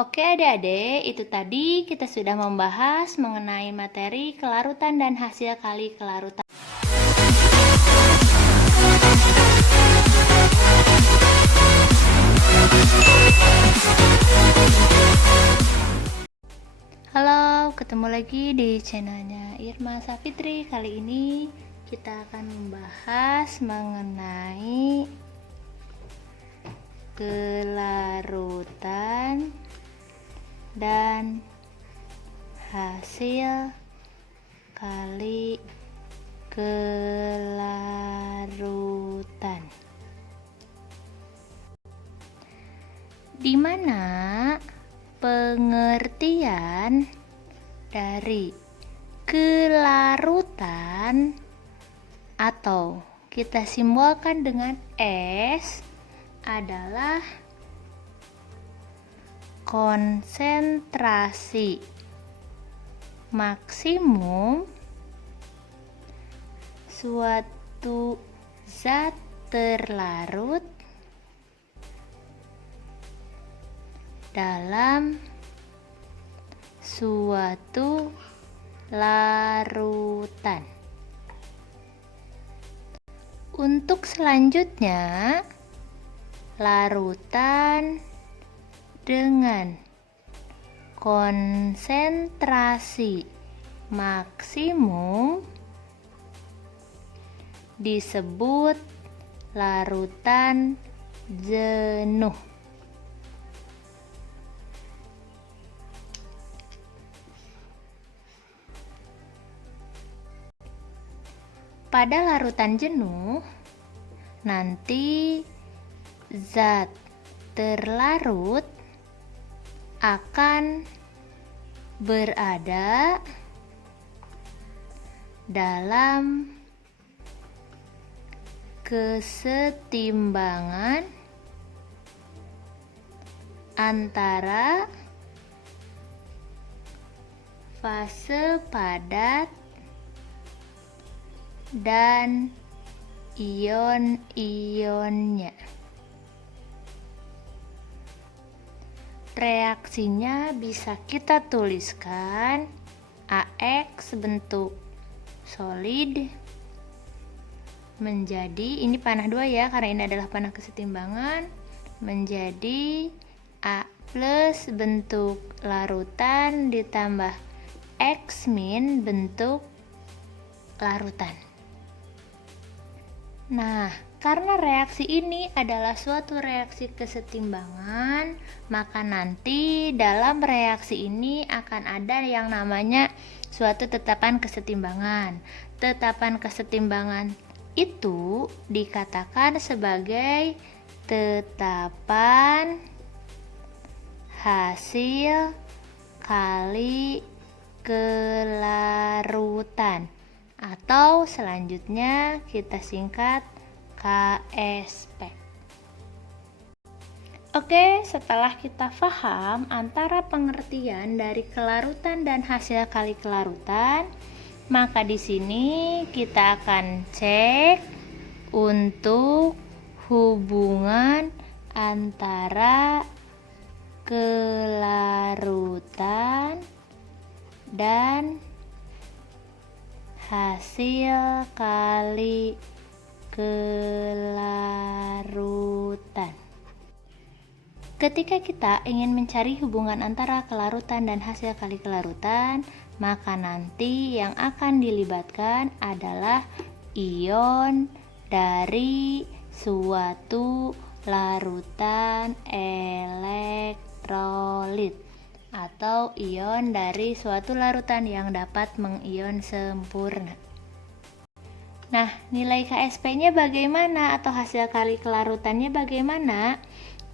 Oke adik-adik, itu tadi kita sudah membahas mengenai materi kelarutan dan hasil kali kelarutan. Halo, ketemu lagi di channelnya Irma Safitri. Kali ini kita akan membahas mengenai kelarutan dan hasil kali kelarutan, di mana pengertian dari kelarutan atau kita simbolkan dengan S adalah konsentrasi maksimum suatu zat terlarut dalam suatu larutan. Untuk selanjutnya, larutan dengan konsentrasi maksimum disebut larutan jenuh. Pada larutan jenuh, nanti zat terlarut akan berada dalam kesetimbangan antara fase padat dan ion-ionnya. Reaksinya bisa kita tuliskan AX bentuk solid menjadi, ini panah 2 ya, karena ini adalah panah kesetimbangan, menjadi A plus bentuk larutan ditambah X min bentuk larutan. Nah, karena reaksi ini adalah suatu reaksi kesetimbangan, maka nanti dalam reaksi ini akan ada yang namanya suatu tetapan kesetimbangan. Tetapan kesetimbangan itu dikatakan sebagai tetapan hasil kali kelarutan, atau selanjutnya kita singkat KSP. Oke, setelah kita paham antara pengertian dari kelarutan dan hasil kali kelarutan, maka di sini kita akan cek untuk hubungan antara kelarutan dan hasil kali kelarutan. Ketika kita ingin mencari hubungan antara kelarutan dan hasil kali kelarutan, maka nanti yang akan dilibatkan adalah ion dari suatu larutan elektrolit atau ion dari suatu larutan yang dapat mengion sempurna. Nah, nilai KSP-nya bagaimana atau hasil kali kelarutannya bagaimana?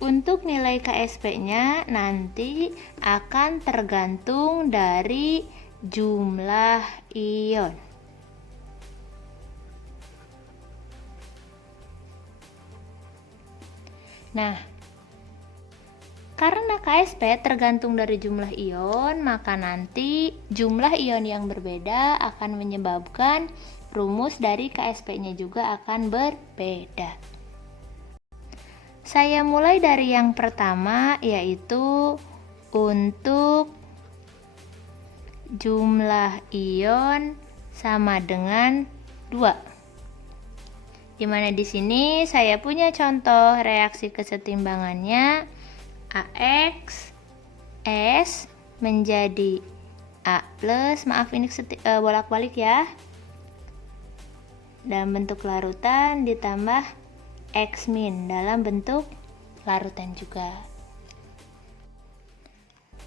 Untuk nilai KSP-nya nanti akan tergantung dari jumlah ion. Nah, karena KSP tergantung dari jumlah ion, maka nanti jumlah ion yang berbeda akan menyebabkan rumus dari KSP-nya juga akan berbeda. Saya mulai dari yang pertama, yaitu untuk jumlah ion sama dengan 2. Dimana di sini saya punya contoh reaksi kesetimbangannya AX S menjadi A plus, maaf ini bolak-balik ya, dalam bentuk larutan ditambah X min dalam bentuk larutan juga.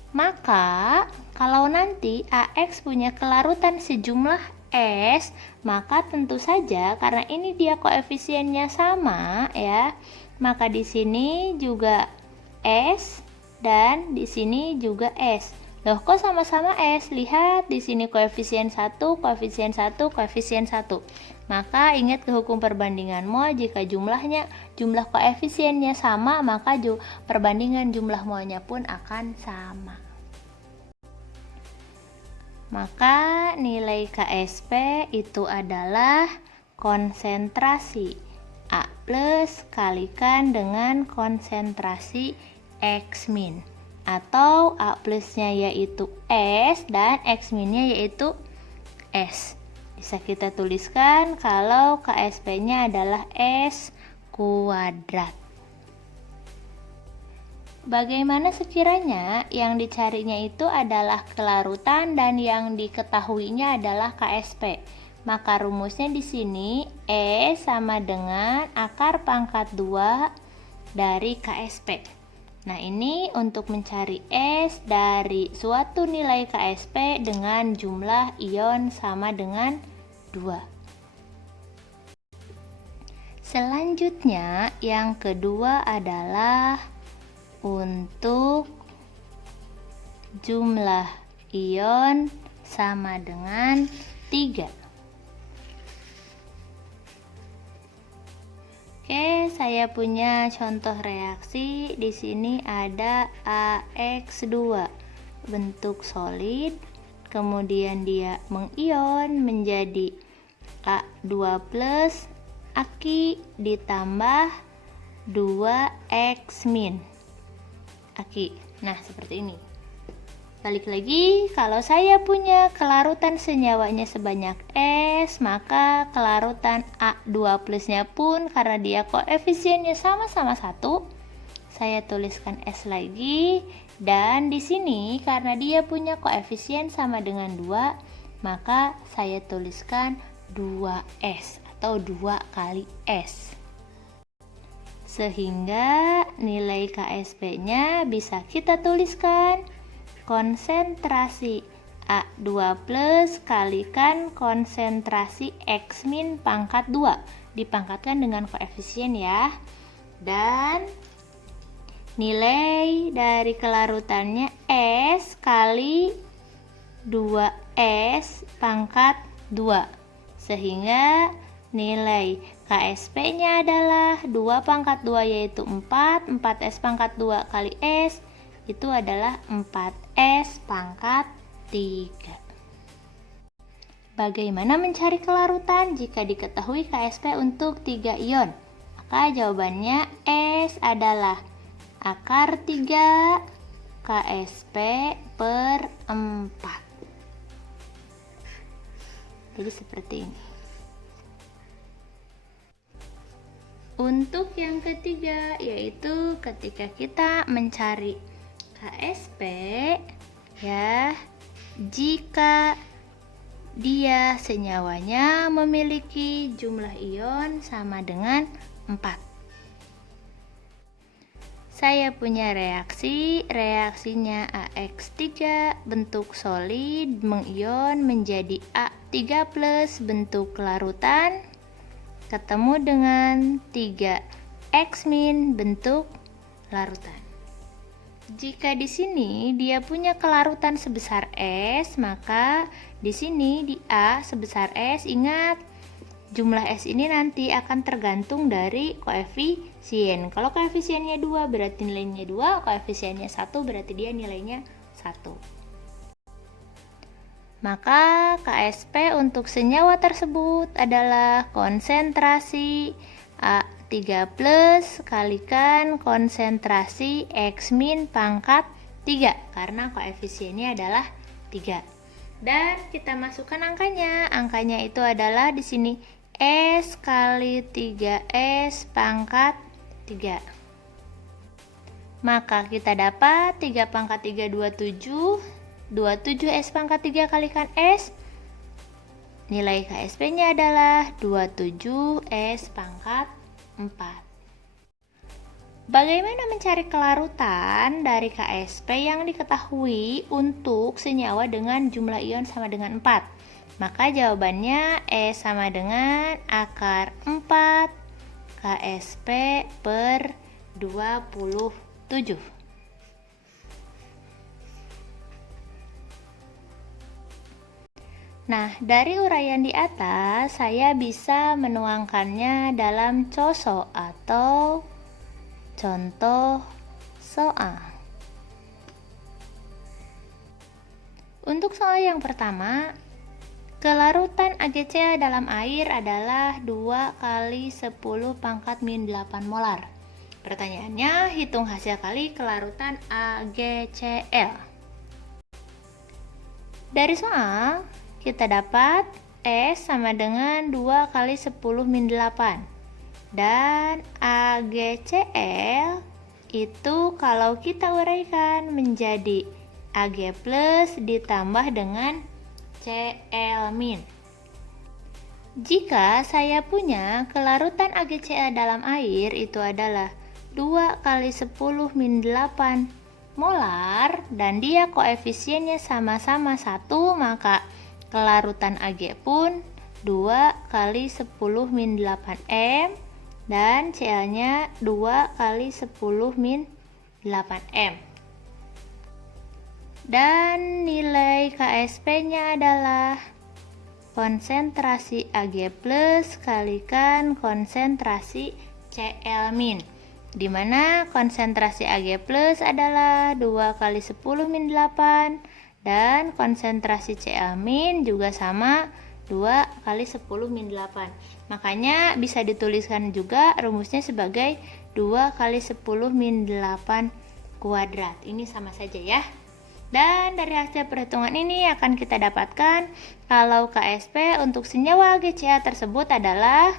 Maka kalau nanti AX punya kelarutan sejumlah S, maka tentu saja karena ini dia koefisiennya sama ya, maka di sini juga S dan di sini juga S. Loh, kok sama-sama S? Lihat di sini koefisien 1, koefisien 1, koefisien 1. Maka ingat ke hukum perbandingan mol, jika jumlah koefisiennya sama, maka perbandingan jumlah molnya pun akan sama. Maka nilai KSP itu adalah konsentrasi A plus kalikan dengan konsentrasi X min, atau A plusnya yaitu S dan X minnya yaitu S. Bisa kita tuliskan kalau KSP-nya adalah S kuadrat. Bagaimana sekiranya yang dicarinya itu adalah kelarutan dan yang diketahuinya adalah KSP? Maka rumusnya di sini E sama dengan akar pangkat 2 dari KSP. Nah, ini untuk mencari S dari suatu nilai KSP dengan jumlah ion sama dengan 2. Selanjutnya, yang kedua adalah untuk jumlah ion sama dengan 3. Oke, saya punya contoh reaksi. Di sini ada AX2 bentuk solid, kemudian dia mengion menjadi A2 plus Aki ditambah 2X min Aki. Nah, seperti ini. Balik lagi, kalau saya punya kelarutan senyawanya sebanyak S, maka kelarutan A2 plusnya pun karena dia koefisiennya sama-sama 1, saya tuliskan S lagi. Dan di sini karena dia punya koefisien sama dengan 2, maka saya tuliskan 2S atau 2 kali S. Sehingga nilai KSP-nya bisa kita tuliskan konsentrasi A2 plus kalikan konsentrasi X min pangkat 2, dipangkatkan dengan koefisien ya, dan nilai dari kelarutannya S kali 2S pangkat 2, sehingga nilai KSP-nya adalah 2 pangkat 2 yaitu 4, 4S pangkat 2 kali S itu adalah 4S pangkat 3. Bagaimana mencari kelarutan jika diketahui KSP untuk 3 ion? Maka jawabannya S adalah akar 3 KSP per 4. Jadi seperti ini. Untuk yang ketiga, yaitu ketika kita mencari KSP ya, jika dia senyawanya memiliki jumlah ion sama dengan 4. Saya punya reaksinya AX3 bentuk solid mengion menjadi A3 plus bentuk larutan ketemu dengan 3X min bentuk larutan. Jika di sini dia punya kelarutan sebesar S, maka di sini di A sebesar S, ingat jumlah S ini nanti akan tergantung dari koefisien. Kalau koefisiennya 2 berarti nilainya 2, koefisiennya 1 berarti dia nilainya 1. Maka KSP untuk senyawa tersebut adalah konsentrasi A3 plus kalikan konsentrasi X min pangkat 3 karena koefisiennya adalah 3. Dan kita masukkan angkanya. Angkanya itu adalah di sini S kali 3S pangkat 3. Maka kita dapat 3 pangkat 3 27. 27S pangkat 3 kalikan S. Nilai KSP-nya adalah 27S pangkat 4. Bagaimana mencari kelarutan dari KSP yang diketahui untuk senyawa dengan jumlah ion sama dengan 4? Maka jawabannya E sama dengan akar 4 KSP per 27. Nah, dari uraian di atas, saya bisa menuangkannya dalam COSO atau contoh soal. Untuk soal yang pertama, kelarutan AgCl dalam air adalah 2 kali 10 pangkat min 8 molar. Pertanyaannya, hitung hasil kali kelarutan AgCl. Dari soal, kita dapat S sama dengan 2 kali 10 min 8. Dan AgCl itu kalau kita uraikan menjadi Ag plus ditambah dengan Cl min. Jika saya punya kelarutan AgCl dalam air itu adalah 2 kali 10 min 8 molar dan dia koefisiennya sama-sama 1, maka kelarutan Ag pun 2 kali 10 min 8 M dan Cl-nya 2 kali 10 min 8 M. Dan nilai KSP-nya adalah konsentrasi Ag plus kalikan konsentrasi Cl min, di mana konsentrasi Ag plus adalah 2 kali 10 min 8 dan konsentrasi Cl min juga sama 2 kali 10 min 8. Makanya bisa dituliskan juga rumusnya sebagai 2 kali 10 min 8 kuadrat. Ini sama saja ya. Dan dari hasil perhitungan ini akan kita dapatkan kalau KSP untuk senyawa AgCl tersebut adalah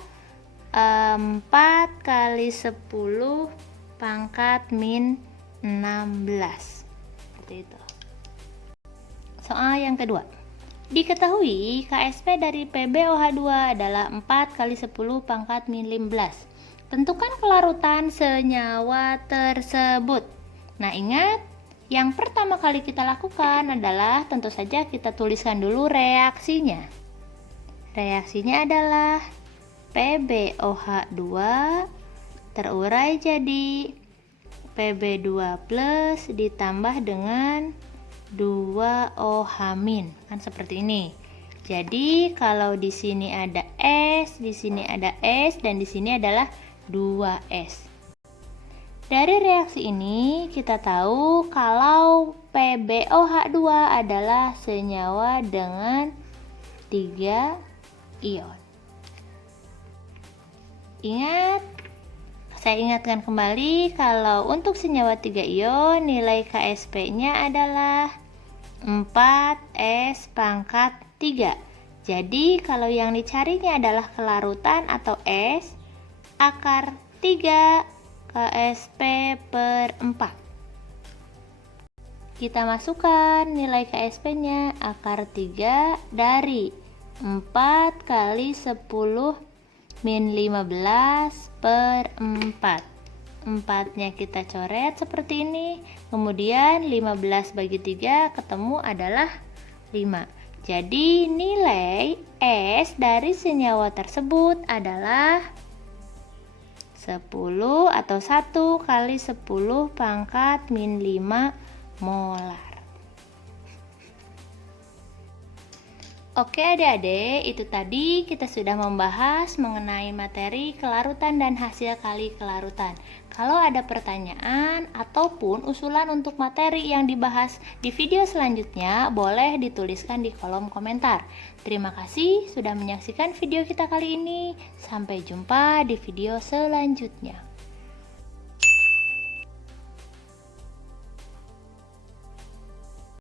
4 kali 10 pangkat min 16. Seperti itu. Soal yang kedua. Diketahui KSP dari PbOH2 adalah 4 kali 10 pangkat min 15. Tentukan kelarutan senyawa tersebut. Nah, ingat, yang pertama kali kita lakukan adalah tentu saja kita tuliskan dulu reaksinya. Reaksinya adalah PbOH2 terurai jadi Pb2 plus ditambah dengan 2OH-, kan seperti ini. Jadi kalau di sini ada S, di sini ada S, dan di sini adalah 2S. Dari reaksi ini kita tahu kalau PbOH2 adalah senyawa dengan 3 ion. Ingat, saya ingatkan kembali kalau untuk senyawa 3 ion nilai KSP-nya adalah 4S pangkat 3. Jadi kalau yang dicarinya adalah kelarutan atau S, akar 3 KSP per 4. Kita masukkan nilai KSP-nya akar 3 dari 4 kali 10 min 15 per 4. 4-nya kita coret seperti ini. Kemudian 15 bagi 3 ketemu adalah 5. Jadi nilai S dari senyawa tersebut adalah 10 atau 1 kali 10 pangkat min 5 molar. Oke adik-adik, itu tadi kita sudah membahas mengenai materi kelarutan dan hasil kali kelarutan. Kalau ada pertanyaan ataupun usulan untuk materi yang dibahas di video selanjutnya, boleh dituliskan di kolom komentar. Terima kasih sudah menyaksikan video kita kali ini. Sampai jumpa di video selanjutnya.